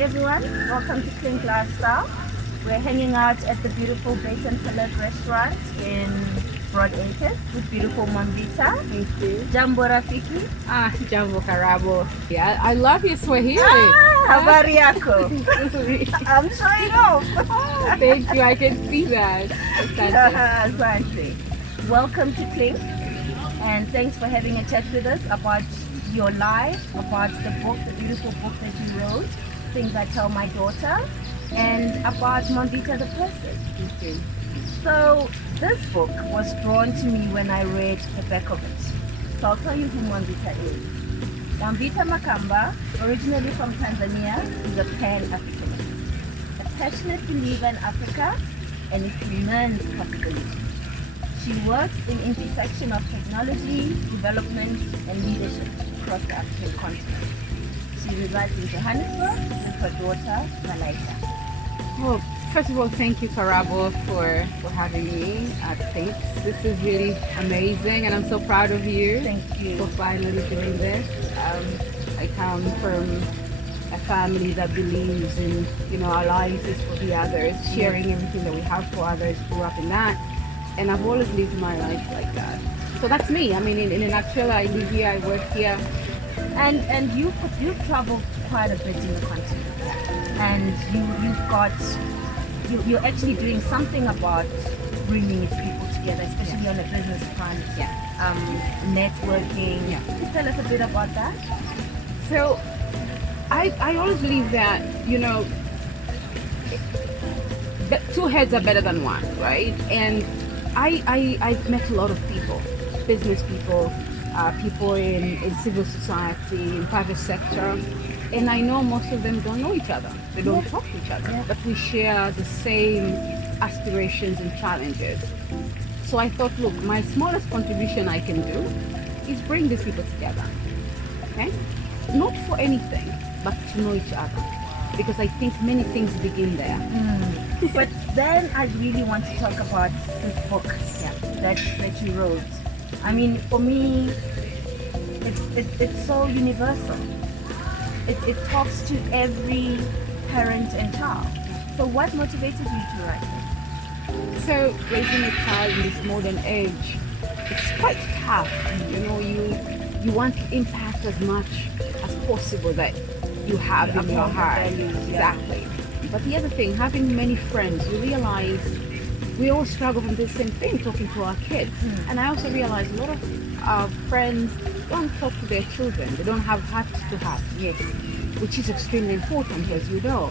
everyone, welcome to KLINK Lifestyle. We're hanging out at the beautiful Bacon Fillet restaurant in Broadacres with beautiful Mwamvita. Thank you. Jambo Rafiki. Jambo Karabo. Yeah, I love your Swahili. Habari yako. I'm showing off. Thank you, I can see that. Asante. Welcome to KLINK and thanks for having a chat with us about your life, about the book, the beautiful book that you wrote, Things I Tell My Daughter, and about Mwamvita the person. Thank you. So this book was drawn to me when I read the back of it. So I'll tell you who Mwamvita is. Mwamvita Makamba, originally from Tanzania, is a Pan-Africanist, a passionate believer in Africa and its immense possibilities. She works in intersection of technology, development, and leadership across the African continent. She resides in Johannesburg with her daughter, Malaika. Well, first of all, thank you, Karabo, for having me at KLINK. This is really amazing, and I'm so proud of you. Thank you. For finally doing this. I come from a family that believes in, our lives is for the others, sharing everything that we have for others, grew up in that. And I've always lived my life like that. So that's me. I mean, in a nutshell, I live here, I work here. And you've traveled quite a bit in the continent, and you're actually doing something about bringing people together, especially on a business front. Networking. Just tell us a bit about that. So I always believe that two heads are better than one, right? And I've met a lot of people, business people, people in civil society, in private sector, and I know most of them don't know each other. They don't talk to each other, but we share the same aspirations and challenges. So I thought, look, my smallest contribution I can do is bring these people together, okay? Not for anything, but to know each other, because I think many things begin there. But then I really want to talk about this book that you wrote. I mean, for me, it's so universal. It talks to every parent and child. So what motivated you to write this? So raising a child in this modern age, it's quite tough. You want to impact as much as possible that you have in your heart. Exactly. But the other thing, having many friends, you realize we all struggle with the same thing, talking to our kids. And I also realize a lot of our friends don't talk to their children. They don't have heart to heart, which is extremely important, as you know.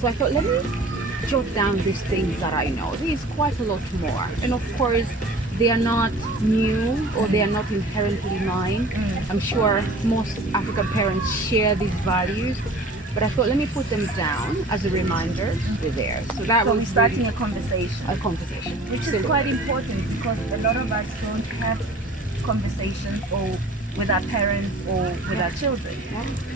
So I thought, let me jot down these things that I know. There is quite a lot more. And of course, they are not new or they are not inherently mine. I'm sure most African parents share these values. But I thought, let me put them down as a reminder. They're there. So we're starting a conversation. Which is quite important because a lot of us don't have conversations or with our parents or with our children.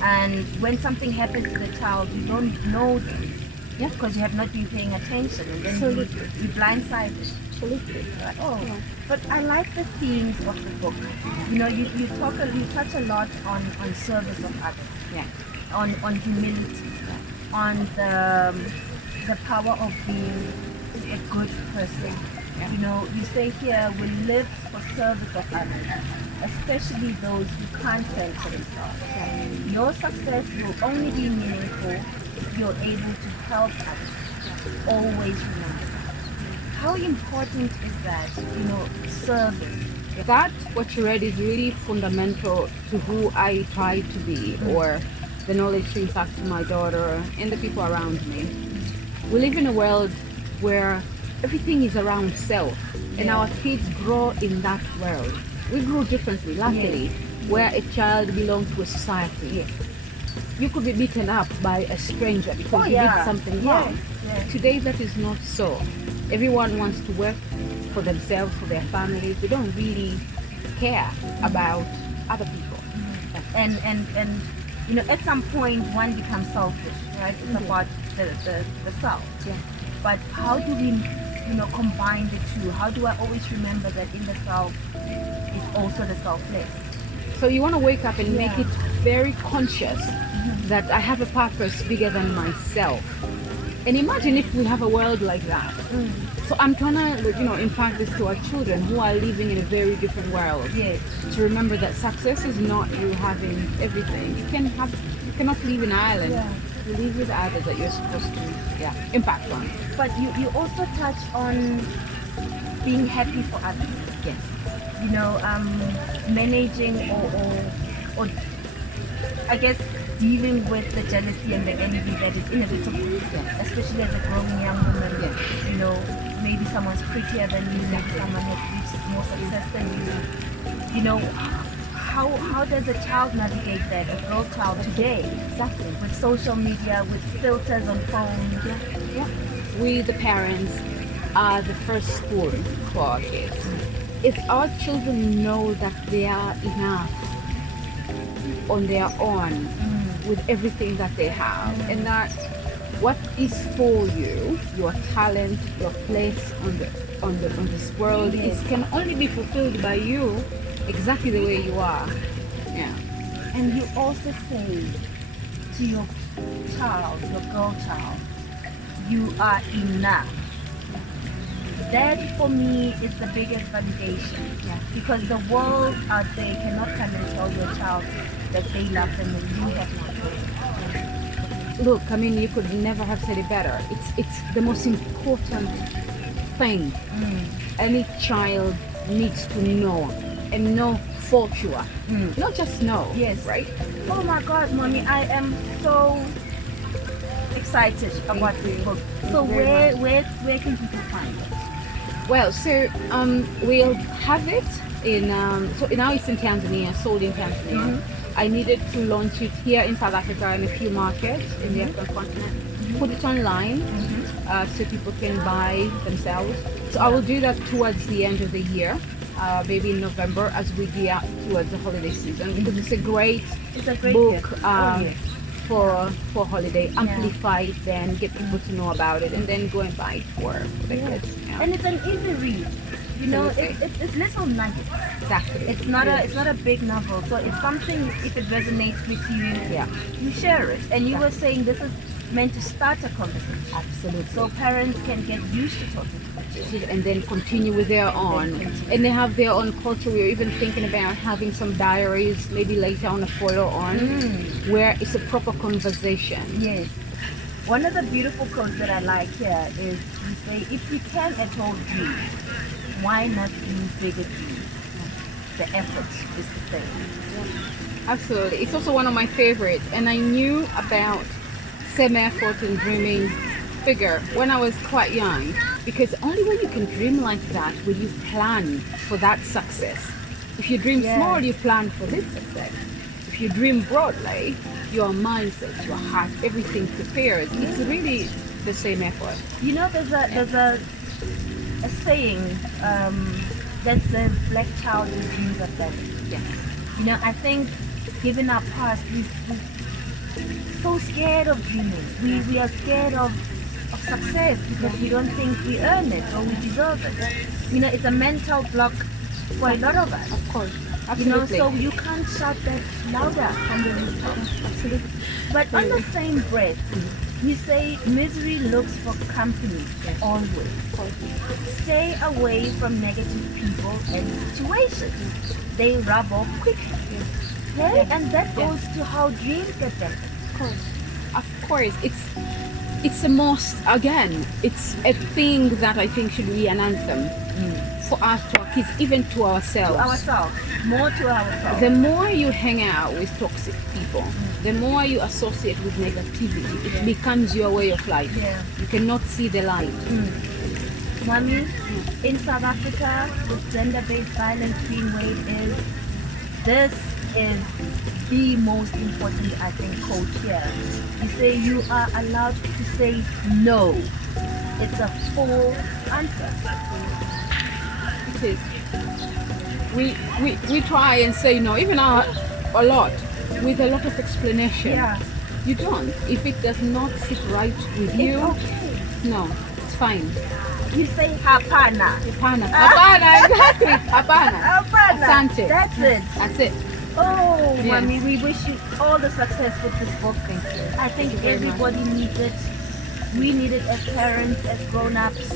And when something happens to the child, you don't know them. Because you have not been paying attention. And then you're blindsided. Absolutely. But I like the themes of the book. You touch a lot on service of others. On humility, on the power of being a good person. You say here, we live for service of others, especially those who can't fend for themselves. Your success will only be meaningful if you're able to help others. Always remember that. How important is that, service? That, what you read, is really fundamental to who I try to be, or the knowledge to impact my daughter and the people around me. We live in a world where everything is around self, and our kids grow in that world. We grow differently, luckily, where a child belongs to a society. You could be beaten up by a stranger because you did something wrong. Today that is not so. Everyone wants to work for themselves, for their families. They don't really care about other people. And at some point one becomes selfish, right? It's about the self. But how do we combine the two? How do I always remember that in the self is also the selfless? So you want to wake up and make it very conscious that I have a purpose bigger than myself. And imagine if we have a world like that. So I'm trying to, impact this to our children who are living in a very different world. Yes. To remember that success is not you having everything. You cannot live in Ireland. Yeah. You live with others that you're supposed to impact on. But you also touch on being happy for others. Yes. Managing or I guess dealing with the jealousy and the envy that is inevitable, especially as a growing young woman. Maybe someone's prettier than you, maybe someone has reached more success than you. How does a child navigate that, a girl child today? Exactly. With social media, with filters on phones. Yeah. We, the parents, are the first school for our kids. If our children know that they are enough on their own with everything that they have, and that what is for you, your talent, your place on this world, it can only be fulfilled by you exactly the way you are. Yeah. And you also say to your child, your girl child, you are enough. That for me is the biggest validation. Yeah. Because the world out there cannot come and tell your child that they love them and you have not told. Look, you could never have said it better. It's the most important thing any child needs to know, and know for sure. Not just know. Yes. Right? Oh my God, Mommy, I am so excited about this book. So where can people find it? Well, so we'll have it in so now it's in Tanzania, sold in Tanzania. I needed to launch it here in South Africa in a few markets in the African continent. Put it online so people can buy themselves. So I will do that towards the end of the year, maybe in November as we gear up towards the holiday season, because it's a great book for holiday. Amplify it, then get people to know about it, and then go and buy it for the kids. Yeah. And it's an easy read. It's little nuggets. Exactly. It's not a big novel. So it's something, if it resonates with you, you share it. And you were saying this is meant to start a conversation. Absolutely. So parents can get used to talking to you. And then continue with their own. And they have their own culture. We're even thinking about having some diaries, maybe later on a follow on, where it's a proper conversation. Yes. One of the beautiful quotes that I like here is you say, if you can at all dream, why not dream bigger dreams? The effort is the same. Absolutely. It's also one of my favorites. And I knew about same effort and dreaming figure when I was quite young, because only when you can dream like that will you plan for that success. If you dream small, you plan for this success. If you dream broadly, your mindset, your heart, everything prepares. It's really the same effort. There's a saying that says, "Black child who dreams of better." Yes. I think given our past, we're so scared of dreaming. We are scared of success because we don't think we earn it or we deserve it. It's a mental block for a lot of us. Of course. Absolutely. So you can't shout that louder from the rooftop. Absolutely. But on the same breath, you say misery looks for company always. Stay away from negative people and situations. They rub off quickly. Okay? And that goes to how dreams get better. Of course. It's the most, again, it's a thing that I think should be an anthem for us, to our kids, even to ourselves. More to ourselves. The more you hang out with toxic people, the more you associate with negativity, it becomes your way of life. You cannot see the light. Mommy, in South Africa, with gender-based violence being waged, this is the most important, I think, quote here. You say you are allowed to say no. It's a full answer. It is. We try and say no, even a lot, with a lot of explanation. You don't. If it does not sit right with you, no, it's fine. You say hapana. Hapana, exactly. Hapana. Hapana. Asante. That's it. That's it. Oh, Yes. Mommy, we wish you all the success with this book. Thank you. I think Thank you very everybody needs it. We need it as parents, as grown-ups.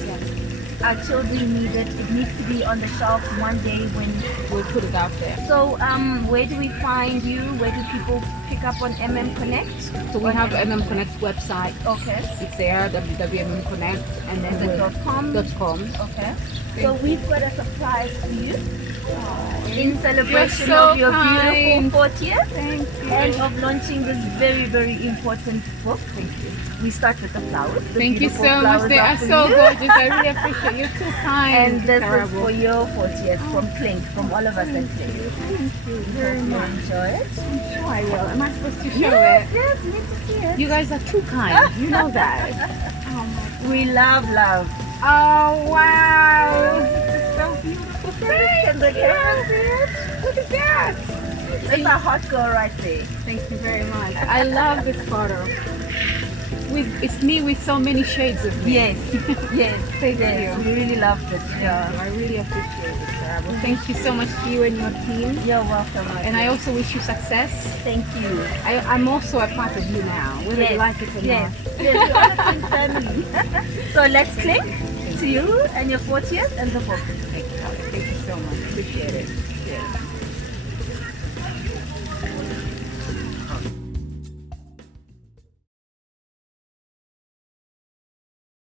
Our children need it. It needs to be on the shelves one day when. We'll put it out there. So, where do we find you? Where do people pick up on MM Connect? So we have MM Connect website. Okay. It's there, www.mmconnect, and then Is it .com? .com. Okay. So we've got a surprise for you in celebration so of your kind. beautiful 40th Thank you. and of launching this very, very important book. Thank you. We start with the flowers. The Thank you beautiful so much. flowers They are for so you. gorgeous. I really appreciate you. Too kind. And this is Terrible. for your 40th from KLINK, from all of us at KLINK. Thank you very Hope you much. enjoy it. I'm sure I will. Am I supposed to show Yes, it? yes, need to see it. You guys are too kind. You know that. Oh my. We love love. Oh wow. This is so beautiful. Can the camera see it? Look at that. That's a hot girl right there. Thank you very much. I love this photo. It's me with so many shades of me. Yes, yes, Thank yes. you. We really loved it. Yeah, I really appreciate it, Sarah. Well, thank you so much to you and your team. You're welcome. And I also wish you success. Thank you. I'm also a part of you now, whether you like it or yes, not. yes, we're all a twin family. So let's KLINK to you and your 40th and the book. Thank you so much. Appreciate it. Yeah.